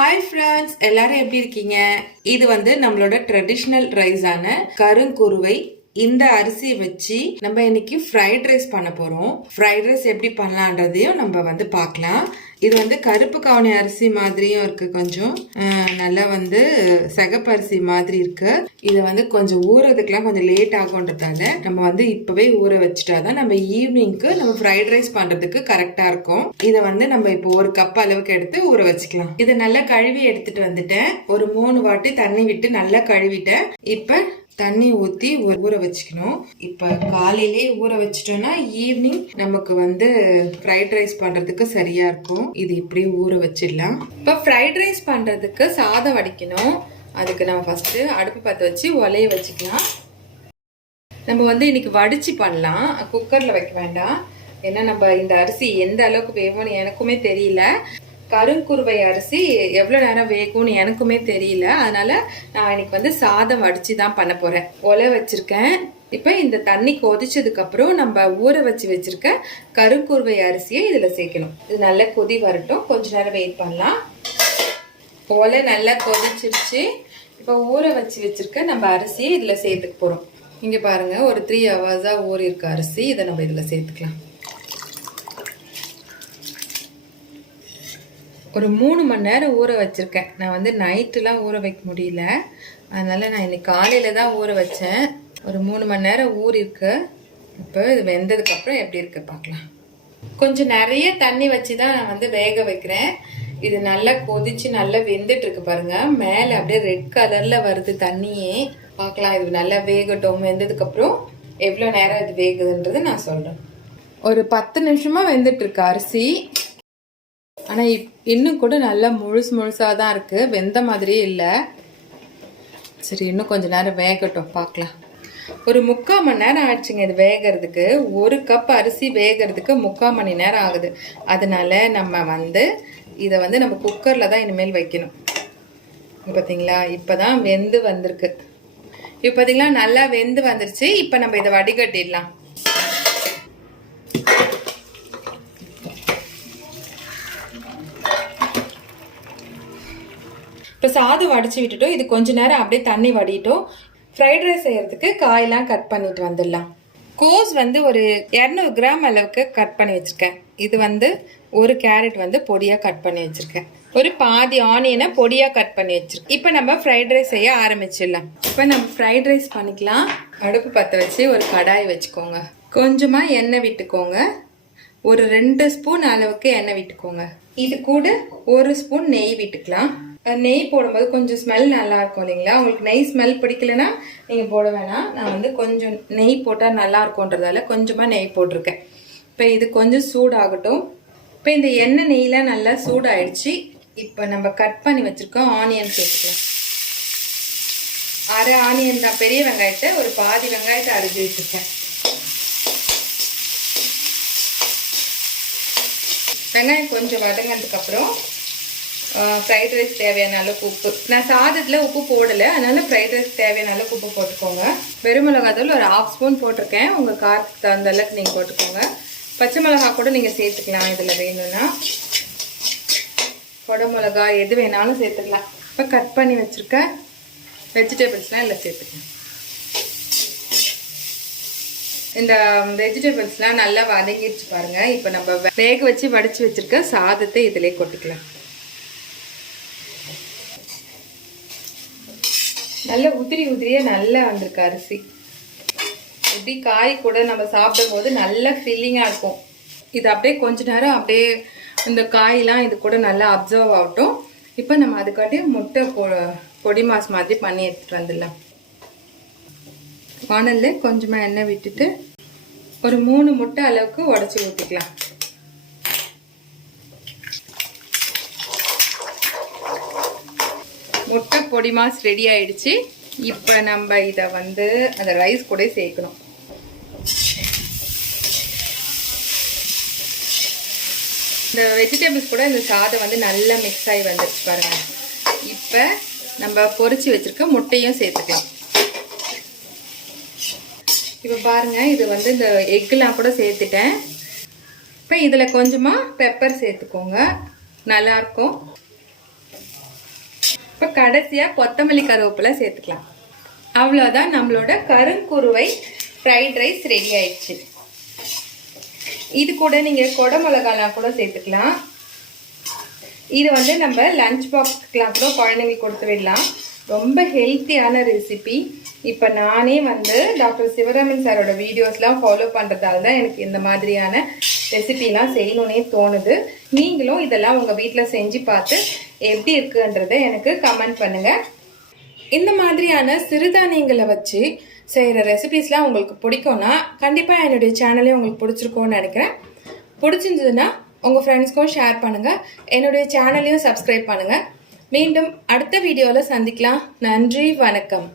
Hi friends எல்லாரும் எப்படி இருக்கீங்க? இது வந்து நம்மளோட ட்ரெடிஷ்னல் ரைஸான கருங்குருவை இந்த அரிசியை வச்சு நம்ம இன்னைக்கு ஃப்ரைட் ரைஸ் பண்ண போகிறோம் ஃப்ரைட் ரைஸ் எப்படி பண்ணலான்றதையும் நம்ம வந்து பார்க்கலாம். இது வந்து கருப்பு கவனி அரிசி மாதிரியும் இருக்குது கொஞ்சம். நல்லா வந்து சிகப்பு அரிசி மாதிரி இருக்குது இதை வந்து கொஞ்சம் ஊறதுக்குலாம் கொஞ்சம் லேட் ஆகுன்றதால நம்ம வந்து இப்போவே ஊற வச்சுட்டாதான் நம்ம ஈவினிங்க்கு நம்ம ஃப்ரைட் ரைஸ் பண்ணுறதுக்கு கரெக்டாக இருக்கும். இதை வந்து நம்ம இப்போ ஒரு கப் அளவுக்கு எடுத்து ஊற வச்சுக்கலாம். இதை நல்லா கழுவி எடுத்துட்டு வந்துட்டேன். ஒரு மூணு வாட்டி தண்ணி விட்டு நல்லா கழுவிட்டேன். இப்போ தண்ணி ஊத்தி ஊற வச்சுக்கணும். இப்ப காலையிலே ஊற வச்சிட்டோம்னா ஈவினிங் நமக்கு வந்து ஃப்ரைட் ரைஸ் பண்றதுக்கு சரியா இருக்கும். இது இப்படியே ஊற வச்சிடலாம். இப்ப ஃப்ரைட் ரைஸ் பண்றதுக்கு சாதம் வடிக்கணும். அதுக்கு நம்ம ஃபர்ஸ்ட் அடுப்பு பற்ற வச்சு உலைய வச்சுக்கலாம். நம்ம வந்து இன்னைக்கு வடிச்சு பண்ணலாம். குக்கர்ல வைக்க வேண்டாம். ஏன்னா நம்ம இந்த அரிசி எந்த அளவுக்கு வேணும்னு எனக்குமே தெரியல. கருங்குருவை அரிசி எவ்வளோ நேரம் வேகும்னு எனக்குமே தெரியல. அதனால் நான் இன்னைக்கு வந்து சாதம் அடித்து தான் பண்ண போகிறேன் ஒலை வச்சுருக்கேன். இப்போ இந்த தண்ணி கொதிச்சதுக்கப்புறம் நம்ம ஊற வச்சு வச்சுருக்க கருங்குருவை அரிசியை இதில் சேர்க்கணும். இது நல்லா கொதி வரட்டும். கொஞ்ச நேரம் வெயிட் பண்ணலாம். ஒலை நல்லா கொதிச்சிருச்சு. இப்போ ஊற வச்சு வச்சுருக்க நம்ம அரிசியை இதில் சேர்த்துக்க போகிறோம் இங்கே பாருங்க ஒரு த்ரீ ஹவர்ஸாக ஊறி இருக்க அரிசி. இதை நம்ம இதில் சேர்த்துக்கலாம். ஒரு மூணு மணி நேரம் ஊற வச்சுருக்கேன். நான் வந்து நைட்டுலாம் ஊற வைக்க முடியல. அதனால் நான் இன்னைக்கு காலையில் தான் ஊற வச்சேன். ஒரு மூணு மணி நேரம் ஊறிருக்கு. இப்போ இது வெந்ததுக்கப்புறம் எப்படி இருக்குது பார்க்கலாம். கொஞ்சம் நிறைய தண்ணி வச்சு தான் நான் வந்து வேக வைக்கிறேன். இது நல்லா கொதிச்சு நல்லா வெந்துட்டு இருக்கு பாருங்க. மேலே அப்படியே ரெட் கலர்ல வருது தண்ணியே. பார்க்கலாம் இது நல்லா வேகட்டும். வெந்ததுக்கப்புறம் எவ்வளோ நேரம் இது வேகுதுன்றது நான் சொல்கிறேன் ஒரு பத்து நிமிஷமாக வெந்துட்டு இருக்கு அரிசி. ஆனால் இப்- இன்னும் கூட நல்லா முழுசு முழுசாக தான் இருக்குது வெந்த மாதிரியே இல்லை. சரி இன்னும் கொஞ்சம் நேரம் வேகட்டும். பார்க்கலாம் ஒரு முக்கால் மணி நேரம் ஆயிடுச்சுங்க இது வேகிறதுக்கு. ஒரு கப் அரிசி வேகிறதுக்கு முக்கால் மணி நேரம் ஆகுது. அதனால நம்ம வந்து இதை வந்து நம்ம குக்கரில் தான் இனிமேல் வைக்கணும். பார்த்தீங்களா இப்போ தான் வெந்து வந்திருக்கு. இப்போ பார்த்தீங்களா நல்லா வெந்து வந்துருச்சு. இப்போ நம்ம இதை வடிகட்டிடலாம். இப்போ சாதம் வடிச்சு விட்டுட்டோம். இது கொஞ்ச நேரம் அப்படியே தண்ணி வடிட்டோம். ஃப்ரைட் ரைஸ் செய்கிறதுக்கு காயெல்லாம் கட் பண்ணிட்டு வந்துடலாம். கோஸ் வந்து ஒரு இரநூறு கிராம் அளவுக்கு கட் பண்ணி வச்சுருக்கேன். இது வந்து ஒரு கேரட் வந்து பொடியாக கட் பண்ணி வச்சுருக்கேன். ஒரு பாதி ஆனியனை பொடியாக கட் பண்ணி வச்சுருக்கேன். இப்போ நம்ம ஃப்ரைட் ரைஸ் செய்ய ஆரம்பிச்சிடலாம். இப்போ நம்ம ஃப்ரைட் ரைஸ் பண்ணிக்கலாம். அடுப்பு பற்ற வச்சு ஒரு கடாய் வச்சுக்கோங்க. கொஞ்சமாக எண்ணெய் விட்டுக்கோங்க. ஒரு ரெண்டு ஸ்பூன் அளவுக்கு எண்ணெய் விட்டுக்கோங்க. இது கூட ஒரு ஸ்பூன் நெய் விட்டுக்கலாம். நெய் போடும்போது கொஞ்சம் ஸ்மெல் நல்லா இருக்கும் இல்லைங்களா? உங்களுக்கு நெய் ஸ்மெல் பிடிக்கலன்னா நீங்கள் போட வேணாம். நான் வந்து கொஞ்சம் நெய் போட்டால் நல்லா இருக்கும்ன்றதால கொஞ்சமாக நெய் போட்டிருக்கேன். இப்போ இது கொஞ்சம் சூடாகட்டும். இப்போ இந்த எண்ணெய் நெய்லாம் நல்லா சூடாயிடுச்சு. இப்போ நம்ம கட் பண்ணி வச்சுருக்கோம் ஆனியன் சேர்த்துக்கலாம். அரை ஆனியன் தான். பெரிய வெங்காயத்தை ஒரு பாதி வெங்காயத்தை அரிஞ்சு வச்சிருக்கேன். வெங்காயம் கொஞ்சம் வதங்கினதுக்கப்புறம் ஃப்ரைட் ரைஸ் தேவையான அளவுக்கு உப்பு. நான் சாதத்தில் உப்பு போடலை. அதனால் ஃப்ரைட் ரைஸ் தேவையான அளவுக்கு உப்பு போட்டுக்கோங்க. வெறும் மிளகாத்தூள் ஒரு ஹாஃப் ஸ்பூன் போட்டிருக்கேன். உங்கள் காரத்துக்கு தகுந்த அளவுக்கு நீங்கள் போட்டுக்கோங்க. பச்சை மிளகா கூட நீங்கள் சேர்த்துக்கலாம் இதில் வேணும்னா. கொடை மிளகா எது வேணாலும் சேர்த்துக்கலாம். இப்போ கட் பண்ணி வச்சுருக்க வெஜிடபிள்ஸ்லாம் இதில் சேர்த்துக்கலாம். இந்த வெஜிடபிள்ஸ்லாம் நல்லா வதங்கிடுச்சு பாருங்கள் இப்போ நம்ம வேக வச்சு வடித்து வச்சுருக்க சாதத்தை இதிலே கொட்டிக்கலாம். நல்ல உதிரி உதிரியே நல்லா வந்திருக்கு அரிசி. இப்படி காய் கூட நம்ம சாப்பிடும் போது நல்ல ஃபில்லிங்காக இருக்கும். இது அப்படியே கொஞ்ச நேரம் அப்படியே இந்த காயெலாம் இது கூட நல்லா அப்சர்வ் ஆகட்டும். இப்போ நம்ம அதுக்காட்டி முட்டை பொ பொடி மாஸ் மாதிரி பண்ணி எடுத்துகிட்டு வந்துடலாம். வானல்ல கொஞ்சமாக எண்ணெய் விட்டுட்டு ஒரு மூணு முட்டை அளவுக்கு உடச்சி ஊற்றிக்கலாம் முட்டை பொடி மாஸ் ரெடி ஆயிடுச்சு. இப்போ நம்ம இதை வந்து அந்த ரைஸ் கூட சேர்க்கணும். இந்த வெஜிடபிள்ஸ் கூட இந்த சாதம் வந்து நல்லா மிக்ஸ் ஆகி வந்துருச்சு பாருங்க. இப்போ நம்ம பொறிச்சு வச்சிருக்க முட்டையும் சேர்த்துக்கலாம். இப்போ பாருங்க இது வந்து இந்த எக்குலாம் கூட சேர்த்துட்டேன். இப்போ இதில் கொஞ்சமாக பெப்பர் சேர்த்துக்கோங்க. நல்லாயிருக்கும் இப்போ கடைசியாக கொத்தமல்லி கருவேப்பிலை சேர்த்துக்கலாம். அவ்வளோதான் நம்மளோட கருங்குருவை ஃப்ரைட் ரைஸ் ரெடி ஆயிடுச்சு. இது கூட நீங்கள் கொடை மிளகாலாம் கூட சேர்த்துக்கலாம். இது வந்து நம்ம லஞ்ச் பாக்ஸ்க்கெலாம் கூட குழந்தைங்களுக்கு கொடுத்து விடலாம். ரொம்ப ஹெல்த்தியான ரெசிபி இப்போ நானே வந்து டாக்டர் சிவராமன் சாரோட வீடியோஸ்லாம் ஃபாலோ பண்ணுறதால தான் எனக்கு இந்த மாதிரியான ரெசிபிலாம் செய்யணுன்னே தோணுது. நீங்களும் இதெல்லாம் உங்கள் வீட்டில் செஞ்சு பார்த்து எப்படி இருக்குன்றதை எனக்கு கமெண்ட் பண்ணுங்கள் இந்த மாதிரியான சிறுதானியங்களை வச்சு செய்கிற ரெசிபிஸ்லாம் உங்களுக்கு பிடிக்கும்னா கண்டிப்பாக என்னுடைய சேனலே உங்களுக்கு பிடிச்சிருக்கோன்னு நினைக்கிறேன். பிடிச்சிருந்ததுன்னா உங்கள் ஃப்ரெண்ட்ஸ்க்கும் ஷேர் பண்ணுங்கள் என்னுடைய சேனலையும் சப்ஸ்கிரைப் பண்ணுங்கள் மீண்டும் அடுத்த வீடியோவில் சந்திக்கலாம். நன்றி வணக்கம்.